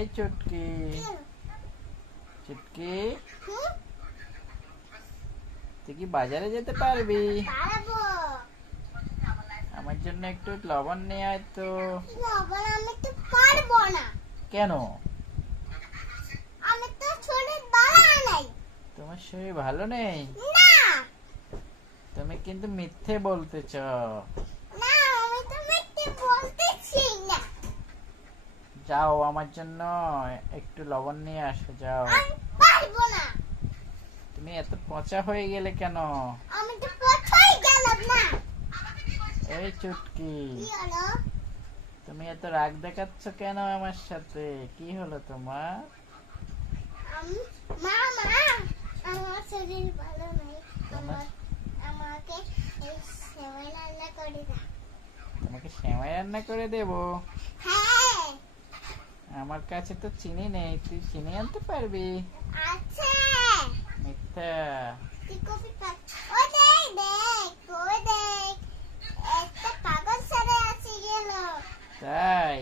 এই চুটকি চুটকি, তুই কি বাজারে যেতে পারবি? আমার জন্য একটু লবণ নিয়ে আয় তো। লবণ আমি তো পারবো না। কেন? আমি তো শরীর ভালো নাই। তোমার শরীর ভালো নেই? না তুমি কিন্তু মিথ্যে বলতেছ। না, আমি তো মিথ্যে বলতেছি না। যাও, আমার জন্য একটু লবণ নিয়ে আসো, যাও। আমি পারবো না। তুমি এত পচা হয়ে গেলে কেন? আমি তো কোথায় গেলাম না। এই চুটকি, কি হলো? তুমি এত রাগ দেখাচ্ছ কেন আমার সাথে? কি হলো তোমার? মামা, আমার শরীর ভালো নাই। তোমার- আমাকে এই সেমাই রান্না করে দাও। তোমাকে সেমাই রান্না করে দেব? হ্যাঁ আমার কাছে তো চিনি নেই, তুই চিনি আনতে পারবি? আছে। মিথ্যা। তুই কফি খা। ওই দেখ দেখ, ওই দেখ, একটা কাগজ ছেড়ে আসি গেল। তাই?